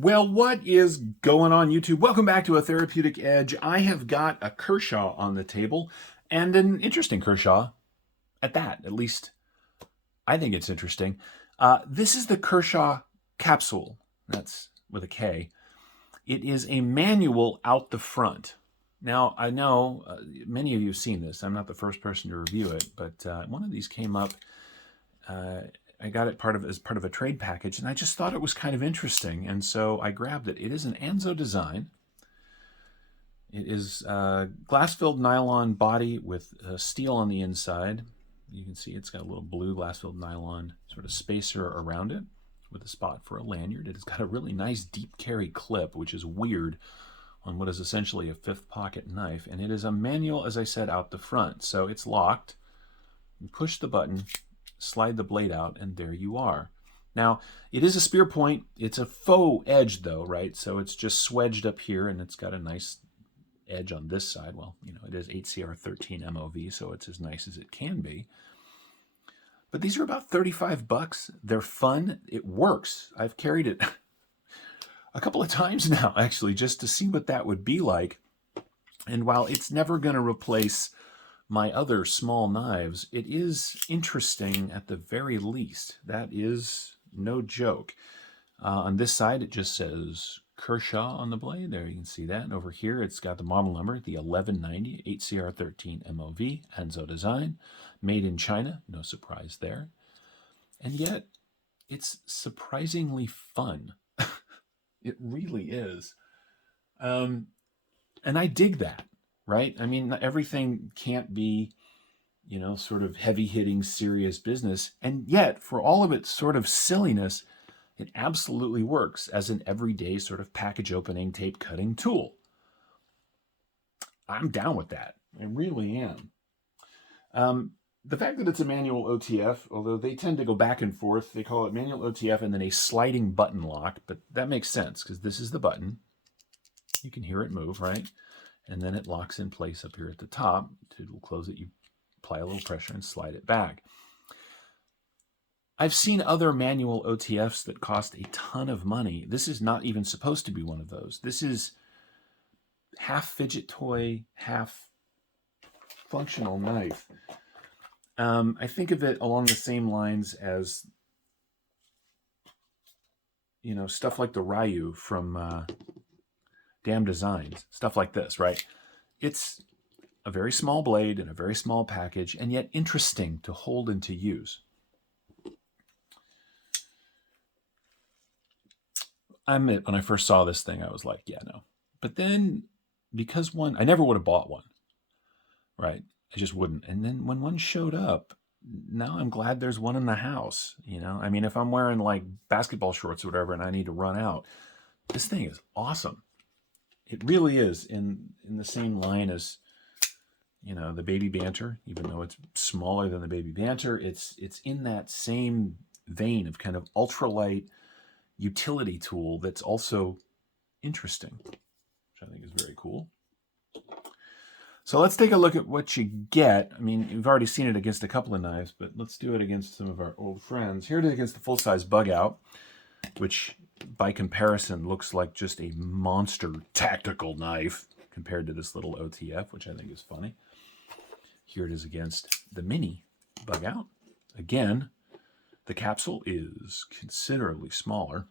Well, what is going on, YouTube? Welcome back to A Therapeutic Edge. I have got a Kershaw on the table, and an interesting Kershaw at that. At least I think it's interesting. This is the Kershaw Kapsule. That's with a K. It is a manual out the front. Now, I know many of you have seen this. I'm not the first person to review it, but one of these came up. I got it as part of a trade package, and I just thought it was kind of interesting, and so I grabbed it. It is an Anzo design. It is a glass-filled nylon body with steel on the inside. You can see it's got a little blue glass-filled nylon sort of spacer around it with a spot for a lanyard. It has got a really nice deep carry clip, which is weird on what is essentially a fifth pocket knife, and it is a manual, as I said, out the front. So it's locked. You push the button, slide the blade out, and there you are. Now, it is a spear point. It's a faux edge, though, right? So it's just swedged up here, and it's got a nice edge on this side. Well, you know, it is 8CR13 MOV, so it's as nice as it can be. But these are about 35 bucks. They're fun. It works. I've carried it a couple of times now, actually, just to see what that would be like. And while it's never going to replace my other small knives, it is interesting at the very least. That is no joke. On this side, it just says Kershaw on the blade. There, you can see that. And over here, it's got the model number, the 1190 8CR13 MOV, Anzo design, made in China. No surprise there. And yet, it's surprisingly fun. It really is. And I dig that. Right? I mean, everything can't be, you know, sort of heavy-hitting, serious business. And yet, for all of its sort of silliness, it absolutely works as an everyday sort of package opening, tape cutting tool. I'm down with that. I really am. The fact that it's a manual OTF, although they tend to go back and forth, they call it manual OTF and then a sliding button lock, but that makes sense because this is the button. You can hear it move, right? And then it locks in place up here at the top. To close it, you apply a little pressure and slide it back. I've seen other manual OTFs that cost a ton of money. This is not even supposed to be one of those. This is half fidget toy, half functional knife. I think of it along the same lines as, you know, stuff like the Ryu from Damn Designs, stuff like this, right? It's a very small blade and a very small package, and yet interesting to hold and to use. I admit, when I first saw this thing, I was like, yeah, no. But then, because I never would have bought one, right? I just wouldn't. And then when one showed up, now I'm glad there's one in the house, you know? I mean, if I'm wearing like basketball shorts or whatever and I need to run out, this thing is awesome. It really is in the same line as, you know, the Baby Banter, even though it's smaller than the Baby Banter. It's in that same vein of kind of ultralight utility tool that's also interesting, which I think is very cool. So let's take a look at what you get. I mean, you've already seen it against a couple of knives, but let's do it against some of our old friends. Here it is against the full-size Bug Out, which by comparison looks like just a monster tactical knife compared to this little OTF, which I think is funny. Here it is against the mini Bug Out. Again, the capsule is considerably smaller.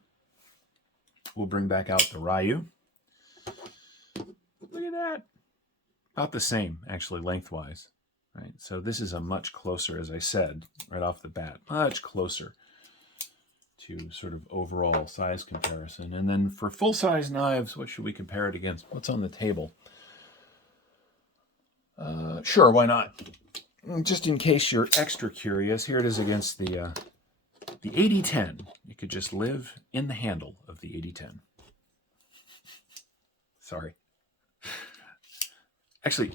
We'll bring back out the Ryu. Look at that. About the same, actually, lengthwise. Right? So this is a much closer, as I said, right off the bat, much closer to sort of overall size comparison. And then for full-size knives, what should we compare it against? What's on the table? Sure, why not? Just in case you're extra curious, here it is against the 8010. It could just live in the handle of the 8010. Sorry. Actually,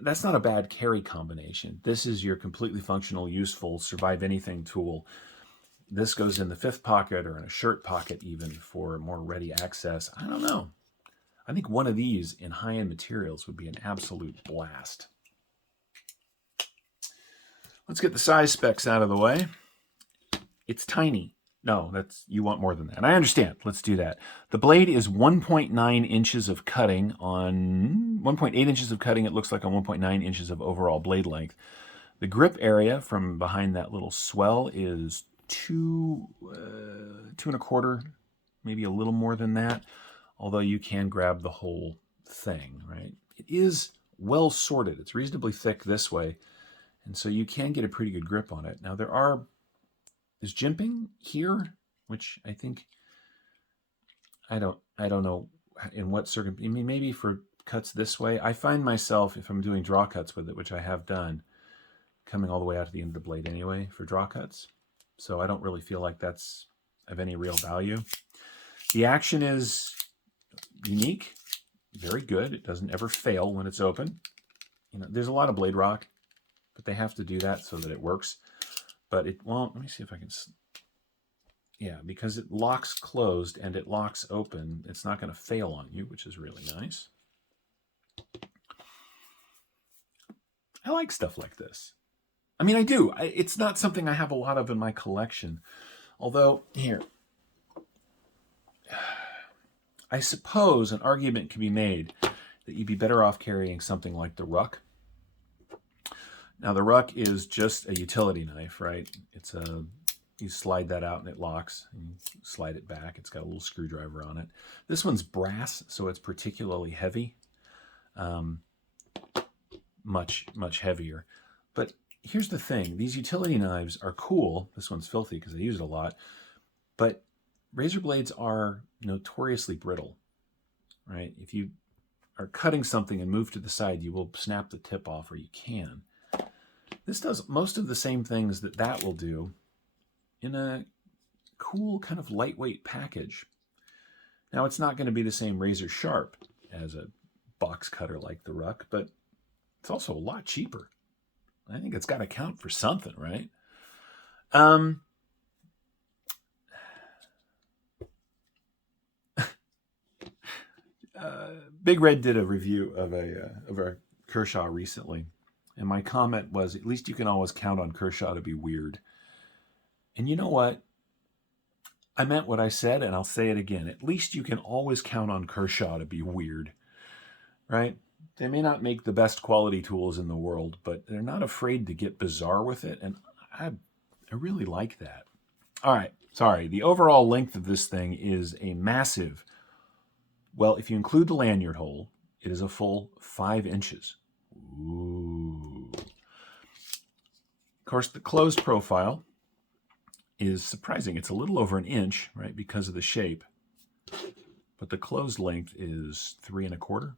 that's not a bad carry combination. This is your completely functional, useful, survive anything tool. This goes in the fifth pocket or in a shirt pocket even for more ready access. I don't know. I think one of these in high-end materials would be an absolute blast. Let's get the size specs out of the way. It's tiny. No, you want more than that. I understand. Let's do that. The blade is 1.9 inches of cutting on 1.8 inches of cutting. It looks like on 1.9 inches of overall blade length. The grip area from behind that little swell is 2.25, maybe a little more than that. Although you can grab the whole thing, right? It is well sorted. It's reasonably thick this way, and so you can get a pretty good grip on it. Now there's jimping here, which I think I don't know in what circumstance. I mean, maybe for cuts this way. I find myself, if I'm doing draw cuts with it, which I have done, coming all the way out to the end of the blade anyway for draw cuts. So I don't really feel like that's of any real value. The action is unique, very good. It doesn't ever fail when it's open. There's a lot of blade rock, but they have to do that so that it works. But it won't. Let me see if I can. Yeah, because it locks closed and it locks open, it's not going to fail on you, which is really nice. I like stuff like this. I mean, I do. It's not something I have a lot of in my collection. Although, here, I suppose an argument can be made that you'd be better off carrying something like the Ruck. Now, the Ruck is just a utility knife, right? You slide that out and it locks, and you slide it back. It's got a little screwdriver on it. This one's brass, so it's particularly heavy, much heavier. But here's the thing. These utility knives are cool. This one's filthy because I use it a lot. But razor blades are notoriously brittle, right? If you are cutting something and move to the side, you will snap the tip off, or you can. This does most of the same things that will do in a cool kind of lightweight package. Now, it's not going to be the same razor sharp as a box cutter like the Ruck, but it's also a lot cheaper. I think it's got to count for something, right? Big Red did a review of a Kershaw recently, and my comment was, at least you can always count on Kershaw to be weird. And you know what? I meant what I said, and I'll say it again. At least you can always count on Kershaw to be weird, right? They may not make the best quality tools in the world, but they're not afraid to get bizarre with it, and I really like that. All right, sorry. The overall length of this thing is a massive, well, if you include the lanyard hole, it is a full 5 inches. Ooh. Of course, the closed profile is surprising. It's a little over an inch, right, because of the shape. But the closed length is 3.25.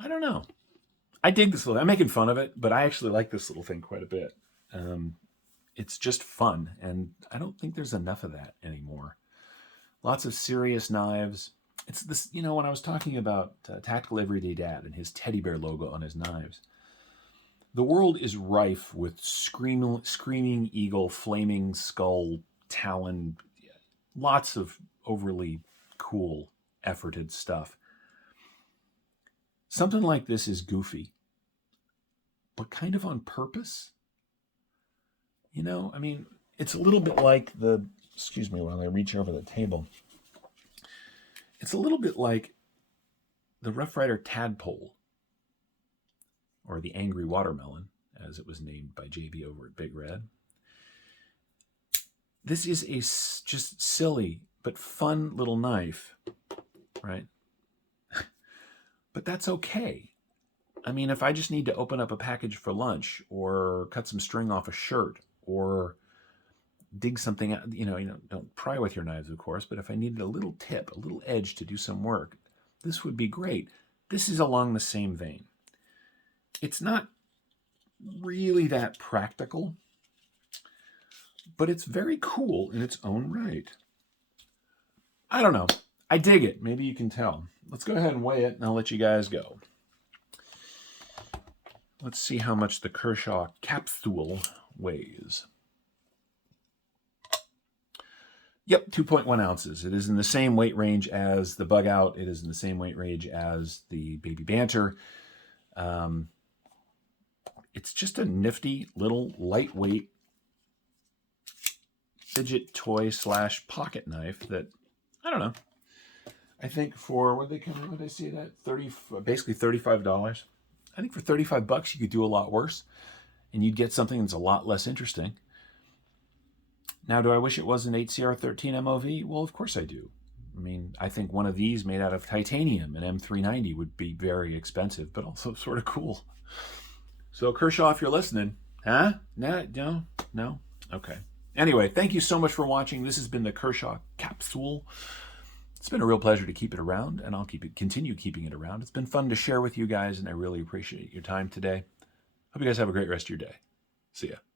I don't know. I dig this little. I'm making fun of it, but I actually like this little thing quite a bit. It's just fun, and I don't think there's enough of that anymore. Lots of serious knives. It's this, when I was talking about Tactical Everyday Dad and his teddy bear logo on his knives, the world is rife with screaming eagle, flaming skull, talon, lots of overly cool, efforted stuff. Something like this is goofy, but kind of on purpose. I mean, it's a little bit like excuse me while I reach over the table. It's a little bit like the Rough Rider Tadpole, or the Angry Watermelon, as it was named by JB over at Big Red. This is a just silly but fun little knife, right? But that's okay. I mean, if I just need to open up a package for lunch, or cut some string off a shirt, or dig something out, don't pry with your knives, of course, but if I needed a little tip, a little edge to do some work, this would be great. This is along the same vein. It's not really that practical, but it's very cool in its own right. I don't know. I dig it. Maybe you can tell. Let's go ahead and weigh it, and I'll let you guys go. Let's see how much the Kershaw Kapsule weighs. Yep, 2.1 ounces. It is in the same weight range as the Bug Out. It is in the same weight range as the Baby Banter. It's just a nifty little lightweight fidget toy / pocket knife that, I don't know, I think for, what did they say that? Basically $35. I think for $35 you could do a lot worse, and you'd get something that's a lot less interesting. Now, do I wish it was an 8CR13 MOV? Well, of course I do. I mean, I think one of these made out of titanium, an M390, would be very expensive, but also sort of cool. So Kershaw, if you're listening, huh? No? Okay. Anyway, thank you so much for watching. This has been the Kershaw Kapsule. It's been a real pleasure to keep it around, and I'll continue keeping it around. It's been fun to share with you guys, and I really appreciate your time today. Hope you guys have a great rest of your day. See ya.